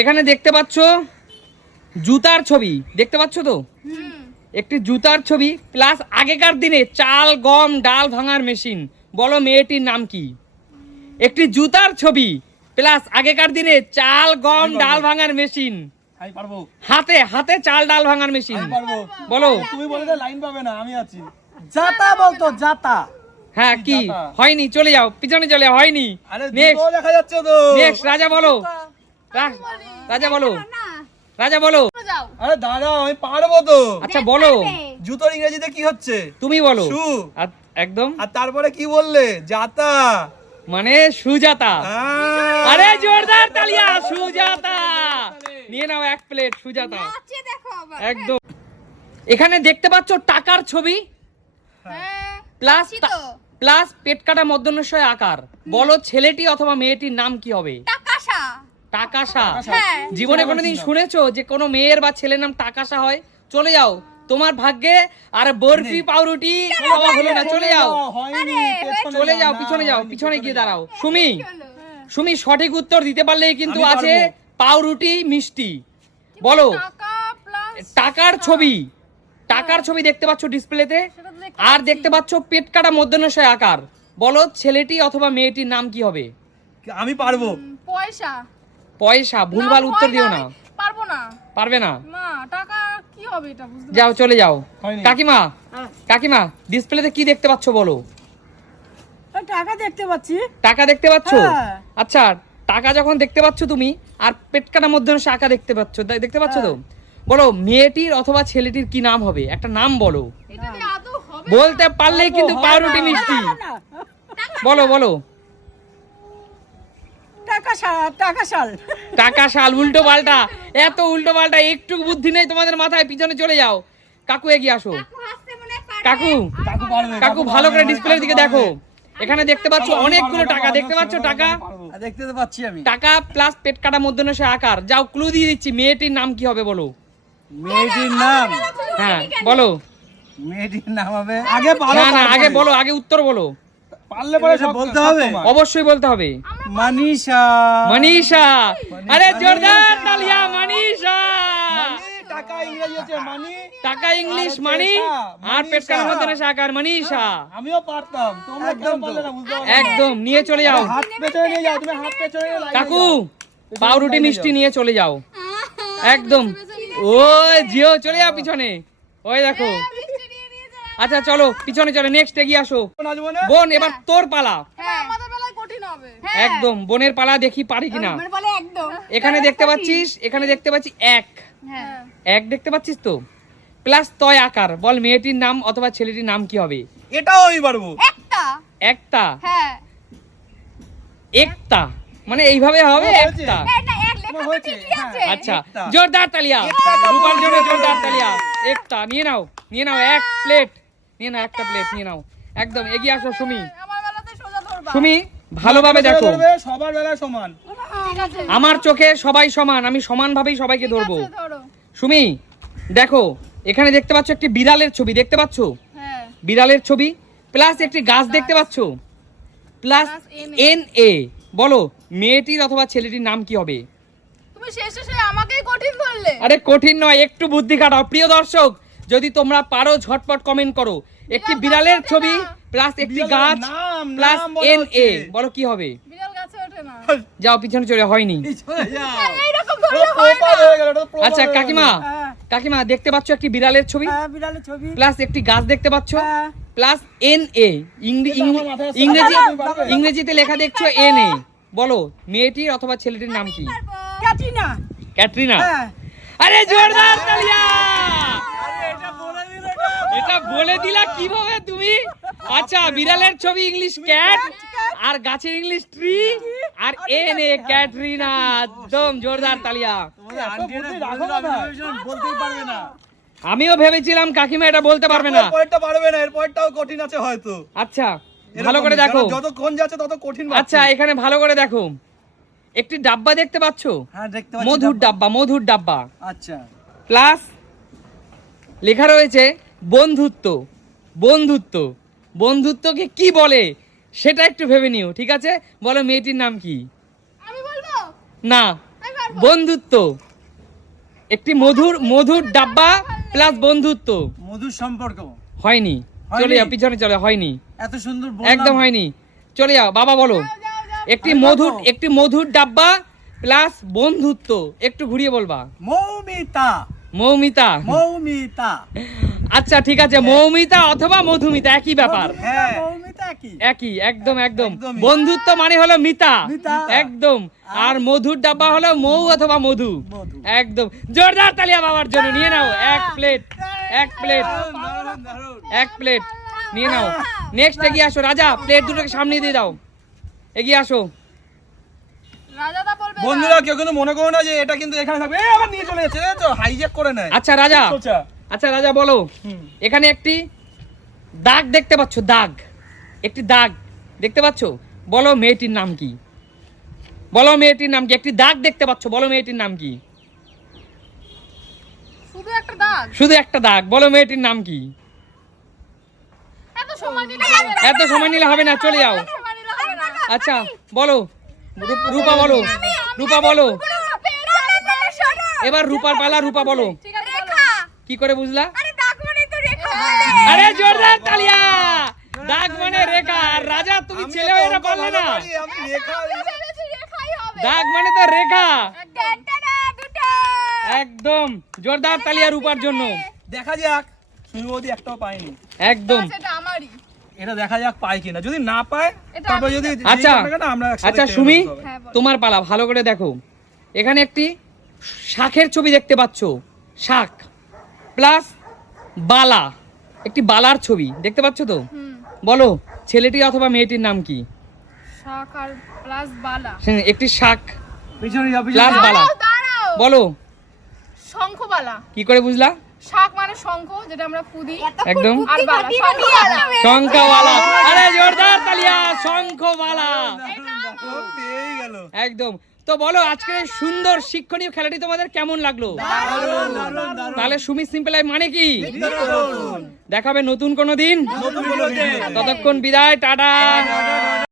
এখানে দেখতে পাচ্ছ জুতার ছবি, দেখতে পাচ্ছ তো? একটি জুতার ছবি প্লাস আগেকার দিনে চাল গম ডাল ভাঙার মেশিন। বলো মেয়েটির নাম কি? একটি জুতার ছবি প্লাস আগেকার দিনে চাল গম ডাল ভাঙার মেশিন। আমি পারবো। হাতে হাতে চাল ডাল ভাঙার মেশিন। পারবো। বলো। তুমি বলে দে, লাইন পাবে না, আমি আছি। জাতা বলতো, জাতা। হ্যাঁ কি জাতা। হয়নি, চলে যাও পিছনে চলে যাও, হয়নি। আরে নেক্সট জুতো দেখা যাচ্ছে তো। নেক্সট রাজা বলো। রাজা বলো, রাজা বলো। আরে দাঁড়াও, আমি পারবো তো। আচ্ছা বলো, জুতোর ইংরেজিতে কি হচ্ছে? তুমি বলো। শু। একদম। আর তারপরে কি বললে? জাতা মানে সুজাতা। আরে জোরদার তালিয়া, সুজাতা। নিয়ে নাও এক প্লেট সুজাতা। একদম। এখানে দেখতে পাচ্ছ টাকার ছবি প্লাস প্লাস পেট কাটা মধ্যনস্বয় আকার। বলো ছেলেটি অথবা মেয়েটির নাম কি হবে? টাকাশা। জীবনে কোনোদিন শুনেছো যে কোনো মেয়ের বা ছেলের নাম টাকাশা হয়? চলে যাও, তোমার ভাগ্যে আর বরফি পাউরুটি হলো না। চলে যাও, চলে যাও, পিছনে যাও, পিছনে গিয়ে দাঁড়াও। সুমি, সুমি সঠিক উত্তর দিতে পারলেই কিন্তু আছে পাউরুটি মিষ্টি। বলো টাকার ছবি, টাকার ছবি দেখতে পাচ্ছ ডিসপ্লেতে, আর দেখতে পাচ্ছ পেট কাটা মধ্যনস্বয় আকার। বলো ছেলেটি অথবা মেয়েটির নাম কি হবে? আমি পারবো। পয়সা। পয়সা। ভুলভাল উত্তর দিও না। পারবো না। পারবে না? না, টাকা কি হবে এটা বুঝতে যাও চলে যাও। হয়নি। কাকিমা, কাকিমা ডিসপ্লেতে কি দেখতে পাচ্ছ বলো? টাকা দেখতে পাচ্ছি। টাকা দেখতে পাচ্ছ? হ্যাঁ। আচ্ছা টাকা যখন দেখতে পাচ্ছ তুমি, আর পেট কাটা মধ্যনস্বয় আকার দেখতে পাচ্ছ, দেখতে পাচ্ছ তো? বলো মেয়েটির অথবা ছেলেটির কি নাম হবে? একটা নাম বলো। এটা কি আদৌ হবে? বলতে পারলেই কিন্তু পাউরুটি মিষ্টি। বলো বলো। টাকা শাল। টাকা শাল। উল্টো পাল্টা, এত উল্টো পাল্টা, একটু বুদ্ধি নেই তোমাদের মাথায়। পিছনে চলে যাও। কাকু এগিয়ে আসো। কাকু, কাকু পারবে। কাকু ভালো করে ডিসপ্লের দিকে দেখো। এখানে দেখতে পাচ্ছ অনেকগুলো টাকা, দেখতে পাচ্ছ টাকা? দেখতে তো পাচ্ছি আমি। টাকা প্লাস পেট কাটা মধ্যনস্বয় আকার। যাও ক্লু দিয়ে দিচ্ছি, মেয়েটির নাম কি হবে বলো? মেয়েটির নাম, হ্যাঁ বলো। মেয়েটির নাম হবে, আগে পারো। না না আগে বলো, আগে উত্তর বলো। পারলে পরে সব বলতে হবে। অবশ্যই বলতে হবে। মানিশা। মনীষা। আরে জোরদার তালিয়া, মনীষা। টাকা ইংরেজি হচ্ছে মানি, টাকা ইংলিশ মানি, আর পেট কাটা মধ্যনস্বয় আকার মনীষা। আমিও পারতাম, তোমরা কেন পারলে না? বুঝতে পারছি। একদম নিয়ে চলে যাও। হাত পেছনে নিয়ে যাও, তুমি হাত পেছনে নিয়ে লাইনে কাকু যাও। পাউরুটি মিষ্টি নিয়ে চলে যাও। একদম। ওই জিও চলে যাও পিছনে। ওই দেখো। আচ্ছা চলো পিছনে চলে, নেক্সট এগিয়ে আসো। নাচবো না? বোন এবার তোর পালা। আমাদের বেলায় কঠিন হবে। একদম বোনের পালা, দেখি পারি কিনা। আমার বলে একদম। এখানে দেখতে পাচ্ছিস, এখানে দেখতে পাচ্ছি এক, হ্যাঁ। এক দেখতে পাচ্ছিস তো? প্লাস তয় আকার। বল মেয়েটির নাম অথবা ছেলেটির নাম কি হবে? এটাও আমি পারবো। একটা। একটা। হ্যাঁ। একটা মানে এইভাবে হবে হয়েছে। একটা। না এক লেখা হয়েছে, ঠিকই আছে। আচ্ছা একটা। জোরদার তালিয়া, রূপার জন্য জোরদার তালিয়া। একটা নিয়ে নাও, নিয়ে নাও এক প্লেট, নিয়ে নাও একটা প্লেট নিয়ে নাও। একদম এগিয়ে আসো সুমি। আমার বেলাতে সোজা ধরবা। সুমি ভালোভাবে দেখো। সবার বেলায় সমান। ঠিক আছে। আমার চোখে সবাই সমান, আমি সমানভাবেই সবাইকে ধরবো। ঠিক আছে, ধরো। সুমি দেখো, এখানে দেখতে পাচ্ছ একটি বিড়ালের ছবি, দেখতে পাচ্ছ? হ্যাঁ। বিড়ালের ছবি প্লাস একটি গাছ দেখতে পাচ্ছ, প্লাস এন এ। বলো মেয়েটির অথবা ছেলেটির নাম কি হবে? তুমি শেষে আমাকেই কঠিন ধরলে। আরে কঠিন নয়, একটু বুদ্ধি খাটাও। প্রিয় দর্শক যদি তোমরা পারো ঝটপট কমেন্ট করো। একটি বিড়ালের ছবি প্লাস একটি গাছ নাম, প্লাস নাম বলা এন এ। হচ্ছে। বলো কি হবে? বিড়াল গাছে ওঠে না। যাও পিছনে চলে, হয়নি। এইরকম ধরলে হয় না। আচ্ছা কাকিমা, কাকিমা দেখতে পাচ্ছ একটি বিড়ালের ছবি বিড়ালের ছবি। প্লাস একটি গাছ দেখতে পাচ্ছ হ্যাঁ। Plus N A. ইংরেজি, ইংরেজিতে লেখা দেখছো এন এ। বলো মেয়েটির অথবা ছেলেটির নাম কি? ক্যাটরিনা। ক্যাটরিনা। হ্যাঁ। আরে জোরদার তালিয়া। এটা বলে দিলা কিভাবে তুমি? আচ্ছা বিড়ালের ছবি ইংলিশ ক্যাট, আর গাছের ইংলিশ ট্রি, আর এন এ ক্যাটরিনা। একদম জোরদার তালিয়া। বলতেই পারবে না। আমিও ভেবেছিলাম কাকিমা এটা বলতে পারবে না। পরেরটা পারবে না, এর পরেরটাও কঠিন আছে হয়তো। আচ্ছা ভালো করে দেখো। যত কোন যাচ্ছে তত কঠিন। আচ্ছা এখানে ভালো করে দেখো, একটি ডাব্বা দেখতে পাচ্ছ? হ্যাঁ দেখতে পাচ্ছি। মধুর ডাব্বা, মধুর ডাব্বা আচ্ছা। প্লাস লেখা রয়েছে বন্ধুত্ব। বন্ধুত্ব, বন্ধুত্বকে কি বলে সেটা একটু ভেবে নিও, ঠিক আছে? বলো মেয়েটির নাম কি? আমি বলবো? না আমি বন্ধুত্ব। একটি মধুর ডাব্বা প্লাস বন্ধুত্ব। মধুর সম্পর্ক হয়নি, চলে যাও পিছনে চলে, হয়নি, এত সুন্দর একদম হয়নি, চলে যাও। বাবা বলো, একটি মধুর ডাব্বা প্লাস বন্ধুত্ব, একটু ঘুরিয়ে বলবা। মৌমিতা মৌমিতা। মৌমিতা আচ্ছা ঠিক আছে, মৌমিতা অথবা মধুমিতা একই ব্যাপার, হ্যাঁ মৌমিতা কি একই, একদম একদম। একদমই। বন্ধুত্ব মানে হলো মিতা, মিতা। একদম। আর মধুর ডাব্বা হলো মৌ অথবা মধু, মধু। একদম। জোরদার তালিয়া বাবার জন্য। নিয়ে নাও এক প্লেট, এক প্লেট, দারুণ, দারুণ। এক প্লেট নিয়ে নাও। নেক্সট এগিয়ে আসো রাজা, প্লেট দুটোকে সামনে দিয়ে দাও, এগিয়ে আসো। রাজাদা বলবে না। বন্ধুরা কেউ কিন্তু মনে করো না যে এটা কিন্তু এখানে থাকবে, আবার নিয়ে চলে যাচ্ছে, তো হাইজ্যাক করে নেয়। আচ্ছা রাজা, সোচা। আচ্ছা রাজা বলো, হুম। এখানে একটি দাগ দেখতে পাচ্ছ, দাগ, একটি দাগ দেখতে পাচ্ছ, বলো মেয়েটির নাম কি? বলো মেয়েটির নাম কি? একটি দাগ দেখতে পাচ্ছ, বলো মেয়েটির নাম কি? শুধু একটা দাগ। শুধু একটা দাগ, বলো মেয়েটির নাম কি? এত সময় দিলে হবে না। এত সময় নিলে হবে না, চলে যাও। এত সময় দিলে হবে না। আচ্ছা বলো, রূপা বলো, রূপা বলো, এবার রূপার পালা, রূপা বলো। ঠিক আছে, রেখা। কি করে বুঝলা? আরে দাগ মানে তো রেখা বলে। আরে জোরদার তালিয়া। দাগ মানে রেখা। আর রাজা তুমি ছেলে হয়ে এটা পারলে না। আমি রেখা আমিও ভেবেছি রেখাই হবে। দাগ মানে তো রেখা, একটা না, দুটো। একদম। জোরদার তালিয়া রূপার জন্য, দেখা যাক সুমিবদি একটাও পায়নি, একদম। সেটা আমারই। এটা দেখা যাক পায় কিনা, যদি না পায় এটা তারপর আমি- যদি আচ্ছা, যেই কারণে আমরা একসাথে আচ্ছা খেয়ে সুমি, নেবো সবাই। হ্যাঁ, বলো। তোমার পালা, ভালো করে দেখো। এখানে একটি শাখের ছবি দেখতে পাচ্ছ, শাখ প্লাস বালা, একটি বালার ছবি দেখতে পাচ্ছ তো? হুম। বলো ছেলেটি অথবা মেয়েটির নাম কি? শাক আর প্লাস বালা। একটি শাখ পিছনে যাও, পিছনে প্লাস যাও। বালা, দাঁড়াও। বলো শঙ্খবালা। কি করে বুঝলা? শাক মানে শঙ্খ, যেটা আমরা ফুদি। একদম আর বালা, শঙ্খবালা। শঙ্খওয়ালা। আরে জোরদার তালিয়া, শঙ্খওয়ালা, ও পেয়েই গেল। একদম। তো বলো আজকের এই সুন্দর শিক্ষণীয় খেলাটি তোমাদের কেমন লাগলো? দারুণ, দারুণ, দারুণ। তাহলে সুমি সিম্পল লাইফ মানে কি? দারুণ। দেখাবে নতুন কোনো দিন, নতুন কোনো দিন। ততক্ষণ বিদায়, টাটা।